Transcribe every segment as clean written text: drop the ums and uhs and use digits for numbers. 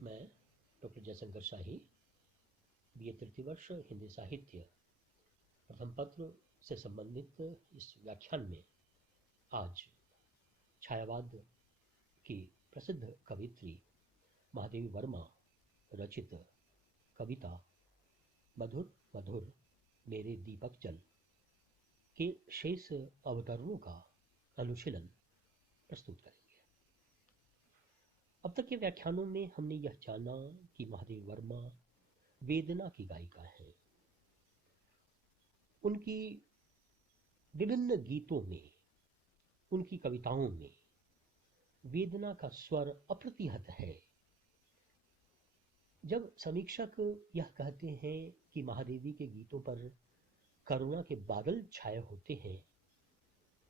मैं डॉक्टर जयशंकर शाही, BA तृतीय वर्ष हिंदी साहित्य, प्रथम पत्र से संबंधित इस व्याख्यान में आज छायावाद की प्रसिद्ध कवित्री महादेवी वर्मा रचित कविता मधुर मधुर मेरे दीपक जल के शेष अवतरणों का अनुशीलन प्रस्तुत करेंगे। अब तक के व्याख्यानों में हमने यह जाना कि महादेवी वर्मा वेदना की गायिका हैं। उनकी विभिन्न गीतों में, उनकी कविताओं में वेदना का स्वर अप्रतिहत है। जब समीक्षक यह कहते हैं कि महादेवी के गीतों पर करुणा के बादल छाए होते हैं,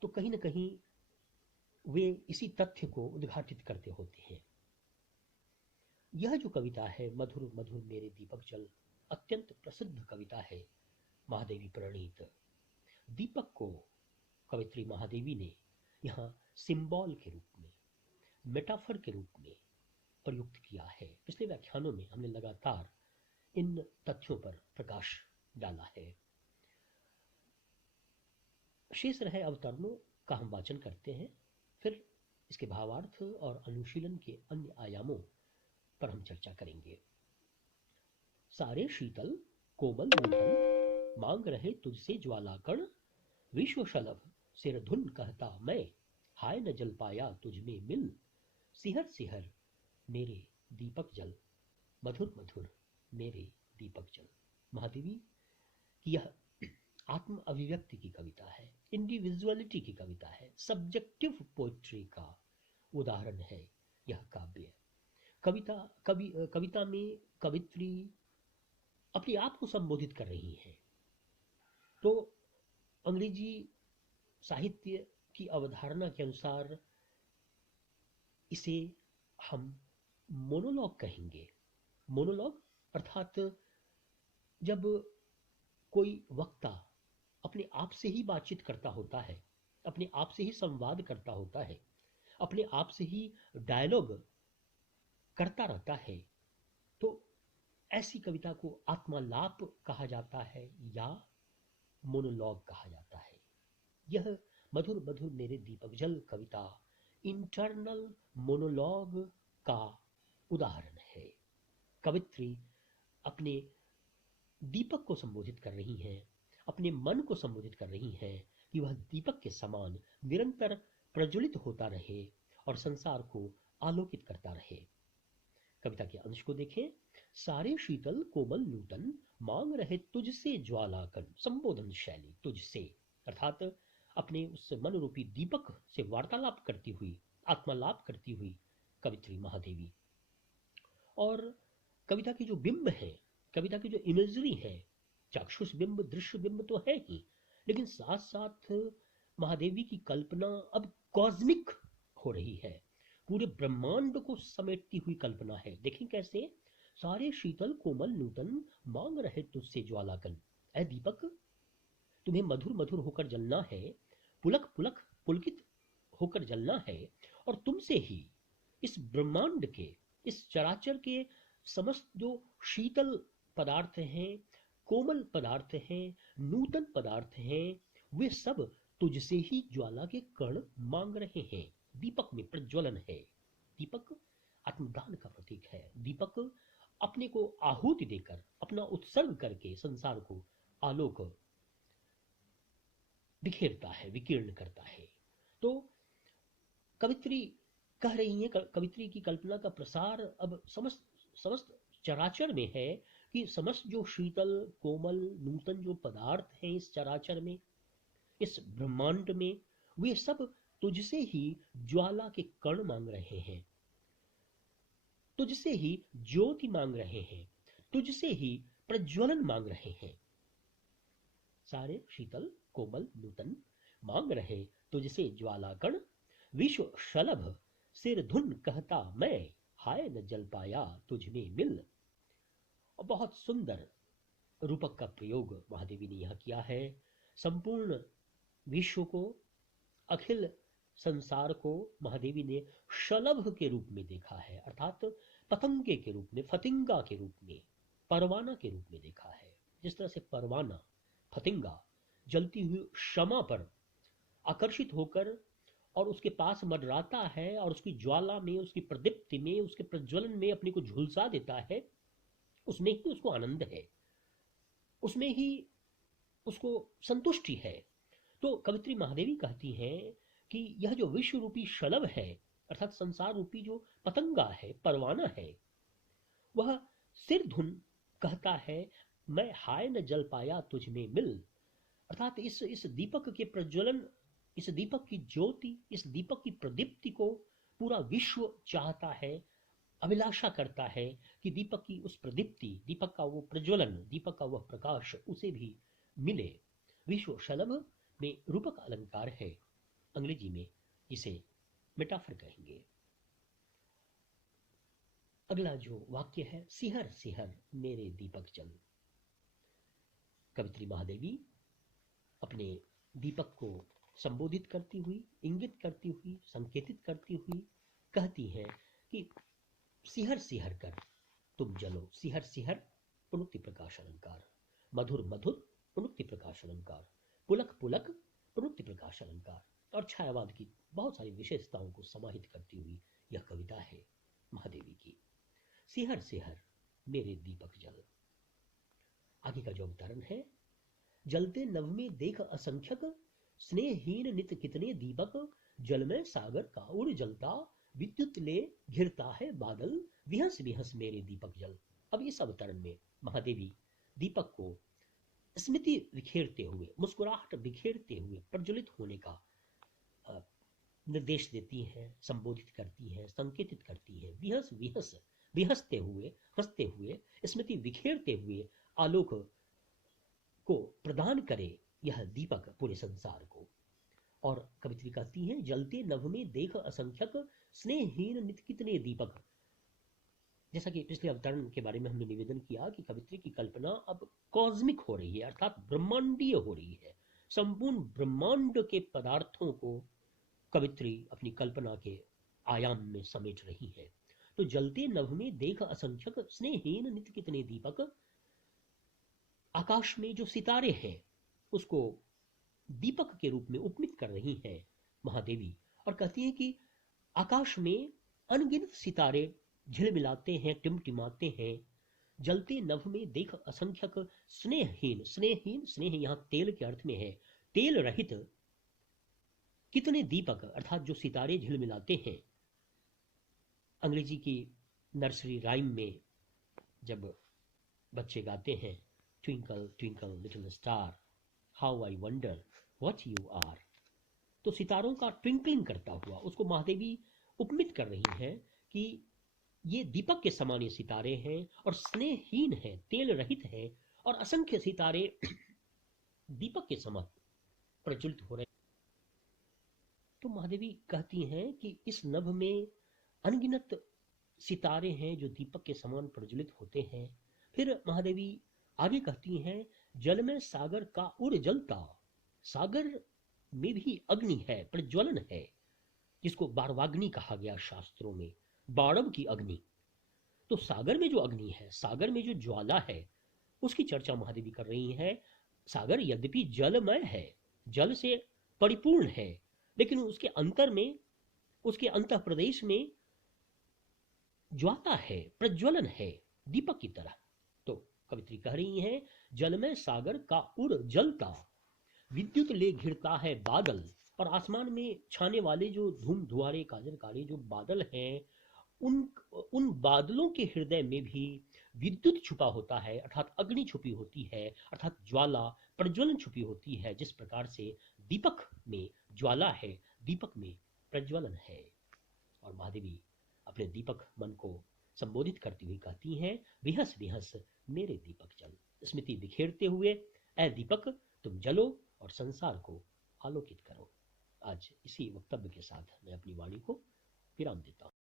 तो कहीं न कहीं वे इसी तथ्य को उद्घाटित करते होते हैं। यह जो कविता है मधुर मधुर मेरे दीपक जल, अत्यंत प्रसिद्ध कविता है महादेवी प्रणीत। दीपक को कवित्री महादेवी ने यहाँ सिंबल के रूप में, मेटाफर के रूप में प्रयुक्त किया है। पिछले व्याख्यानों में हमने लगातार इन तथ्यों पर प्रकाश डाला है। शेष रहे अवतरणों का हम वाचन करते हैं, फिर इसके भावार्थ और अनुशीलन के अन्य आयामों पर हम चर्चा करेंगे। सारे शीतल कोमल नूतन मांग रहे तुझसे ज्वालाकण, विश्व शलभ सिर धुन कहता मैं, हाय न जल पाया तुझ में मिल, सिहर सिहर मेरे दीपक जल, मधुर मधुर मेरे दीपक जल। महादेवी की यह आत्म अभिव्यक्ति की कविता है, इंडिविजुअलिटी की कविता है, सब्जेक्टिव पोइट्री का उदाहरण है यह काव्य। कविता में कवित्री अपने आप को संबोधित कर रही हैं। तो अंग्रेजी साहित्य की अवधारणा के अनुसार इसे हम मोनोलॉग कहेंगे। मोनोलॉग अर्थात जब कोई वक्ता अपने आप से ही बातचीत करता होता है, अपने आप से ही संवाद करता होता है, अपने आप से ही डायलॉग करता रहता है, तो ऐसी कविता को आत्मालाप कहा जाता है या मोनोलॉग कहा जाता है। यह मधुर मधुर मेरे दीपक जल कविता इंटरनल मोनोलॉग का उदाहरण है। कवित्री अपने दीपक को संबोधित कर रही हैं, अपने मन को संबोधित कर रही हैं कि वह दीपक के समान निरंतर प्रज्वलित होता रहे और संसार को आलोकित करता रहे। कविता के अंश को देखें। सारे शीतल कोमल नूतन मांग रहे तुझसे ज्वालाकन, संबोधन शैली तुझसे अर्थात अपने उस मन रूपी दीपक से वार्तालाप करती हुई, आत्मालाप करती हुई कवित्री महादेवी। और कविता की जो बिंब है, कविता की जो इमेजरी है, चाक्षुष बिंब, दृश्य बिंब तो है ही, लेकिन साथ साथ महादेवी की कल्पना अब कॉस्मिक हो रही है, पूरे ब्रह्मांड को समेटती हुई कल्पना है। देखें कैसे। सारे शीतल कोमल नूतन मांग रहे तुझसे ज्वालाकन, ऐ दीपक तुम्हें मधुर मधुर होकर जलना है, पुलक पुलक पुलकित होकर जलना है, और तुमसे ही इस ब्रह्मांड के, इस चराचर के समस्त जो शीतल पदार्थ हैं, कोमल पदार्थ हैं, नूतन पदार्थ हैं, वे सब तुझसे ही ज्वाला के कण मांग रहे हैं। दीपक में प्रज्वलन है। दीपक आत्मदान का प्रतीक है। दीपक अपने को आहुति देकर, अपना उत्सर्ग करके संसार को आलोक बिखेरता है, विकीर्ण करता है। तो कवित्री कह रही है, कवित्री की कल्पना का प्रसार अब समस्त चराचर में है कि समस्त जो शीतल कोमल नूतन जो पदार्थ हैं इस चराचर में, इस ब्रह्मांड में, वे सब तुझसे ही ज्वाला के कण मांग रहे हैं, तुझसे ही ज्योति मांग रहे हैं, तुझसे ही प्रज्वलन मांग रहे हैं। सारे शीतल कोमल नूतन मांग रहे तुझसे ज्वाला कण, विश्व शलभ सिर धुन कहता मैं, हाय न जल पाया तुझ में मिल। और बहुत सुंदर रूपक का प्रयोग महादेवी ने यह किया है। संपूर्ण विश्व को, अखिल संसार को महादेवी ने शलभ के रूप में देखा है, अर्थात पतंगे के रूप में, फतिंगा के रूप में, परवाना के रूप में देखा है। जिस तरह से परवाना, फतिंगा जलती हुई शमा पर आकर्षित होकर और उसके पास मंडराता है और उसकी ज्वाला में, उसकी प्रदीप्ति में, उसके प्रज्वलन में अपने को झुलसा देता है, उसमें ही उसको आनंद है, उसमें ही उसको संतुष्टि है। तो कवित्री महादेवी कहती हैं कि यह जो विश्व रूपी शलभ है, अर्थात संसार रूपी जो पतंगा है, परवाना है, वह सिर धुन कहता है, मैं हाय न जल पाया तुझ में मिल। अर्थात इस दीपक के प्रज्वलन, इस दीपक की ज्योति, इस दीपक की प्रदीप्ति को पूरा विश्व चाहता है, अभिलाषा करता है कि दीपक की उस प्रदीप्ति, दीपक का वो प्रज्वलन, दीपक का वह प्रकाश उसे भी मिले। विश्व शलभ में रूपक अलंकार है, अंग्रेजी में इसे मेटाफर कहेंगे। अगला जो वाक्य है, सिहर सिहर मेरे दीपक जल। कवित्री महादेवी अपने दीपक को संबोधित करती हुई, इंगित करती हुई, संकेतित करती हुई कहती हैं कि सिहर सिहर कर तुम जलो। सिहर सिहर पुनरुक्ति प्रकाश अलंकार, मधुर मधुर पुनरुक्ति प्रकाश अलंकार, पुलक पुलक पुनरुक्ति प्रकाश अलंकार और छायावाद की बहुत सारी विशेषताओं को समाहित करती हुई यह कविता है महादेवी की। सिहर सिहर मेरे दीपक जल। आगे का जो अवतरण है, जलते नभ में देख असंख्यक, स्नेहहीन नित कितने दीपक, जल में सागर का उड़ जलता, विद्युत ले घिरता है बादल, विहस विहस मेरे दीपक जल। अब इस अवतरण में महादेवी दीपक को स्मृति बिखेरते हुए, मुस्कुराहट बिखेरते हुए प्रज्वलित होने का निर्देश देती हैं, संबोधित करती हैं, संकेतित करती हैं। विहस विहस, विहसते हुए, हंसते हुए, स्मृति बिखेरते हुए आलोक को प्रदान करे यह दीपक पूरे संसार को। और कवित्री कहती हैं, जलते नभ में देख असंख्यक, स्नेहहीन नित कितने दीपक। जैसा कि पिछले अवतरण के बारे में हमने निवेदन किया कि कवित्री की कल्पना अब कॉस्मिक हो रही है, अर्थात ब्रह्मांडीय हो रही है। संपूर्ण ब्रह्मांड के पदार्थों को कवित्री अपनी कल्पना के आयाम में समेट रही है। तो जलते नभ में देख असंख्यक, स्नेहहीन नित कितने दीपक, आकाश में जो सितारे हैं उसको दीपक के रूप में उपमित कर रही हैं महादेवी, और कहती हैं कि आकाश में अनगिनत सितारे झिलमिलाते हैं, टिमटिमाते हैं। जलते नभ में देख असंख्यक, स्नेहहीन, स्नेहहीन, स्नेह यहां तेल के अर्थ में है, तेल रहित कितने दीपक, अर्थात जो सितारे झिलमिलाते हैं। अंग्रेजी की नर्सरी राइम में जब बच्चे गाते हैं, twinkle twinkle little star, how I wonder what you are, तो सितारों का ट्विंकलिंग करता हुआ उसको महादेवी उपमित कर रही हैं कि ये दीपक के समान ये सितारे हैं और स्नेहहीन हैं, तेल रहित हैं, और असंख्य सितारे दीपक के समान प्रज्वलित हो रहे हैं। तो महादेवी कहती हैं कि इस नभ में अनगिनत सितारे हैं जो दीपक के समान प्रज्वलित होते हैं। फिर महादेवी आगे कहती हैं, जल में सागर का उड़ जलता। सागर में भी अग्नि है, प्रज्वलन है, जिसको बारवाग्नि कहा गया शास्त्रों में, बाणव की अग्नि। तो सागर में जो अग्नि है, सागर में जो ज्वाला है, उसकी चर्चा महादेवी कर रही हैं। सागर यद्यपि जलमय है, जल से परिपूर्ण है, लेकिन उसके अंतर में, उसके अंतः प्रदेश में ज्वाला है, प्रज्वलन है, दीपक की तरह। तो कवित्री कह रही हैं, जल में सागर का उड़ जलता, विद्युत ले घिरता है बादल, और आसमान में छाने वाले जो धूम धुआरे काजल काले जो बादल हैं, उन बादलों के हृदय में भी विद्युत छुपा होता है, अर्थात अग्नि छुपी होती है, अर्थात ज्वाला, प्रज्वलन छुपी होती है। जिस प्रकार से दीपक में ज्वाला है, दीपक में प्रज्वलन है। और महादेवी अपने दीपक मन को संबोधित करती हुई कहती हैं, विहस विहस मेरे दीपक जल। स्मृति बिखेरते हुए, ऐ दीपक तुम जलो और संसार को आलोकित करो। आज इसी वक्तव्य के साथ मैं अपनी वाणी को विराम देता हूँ।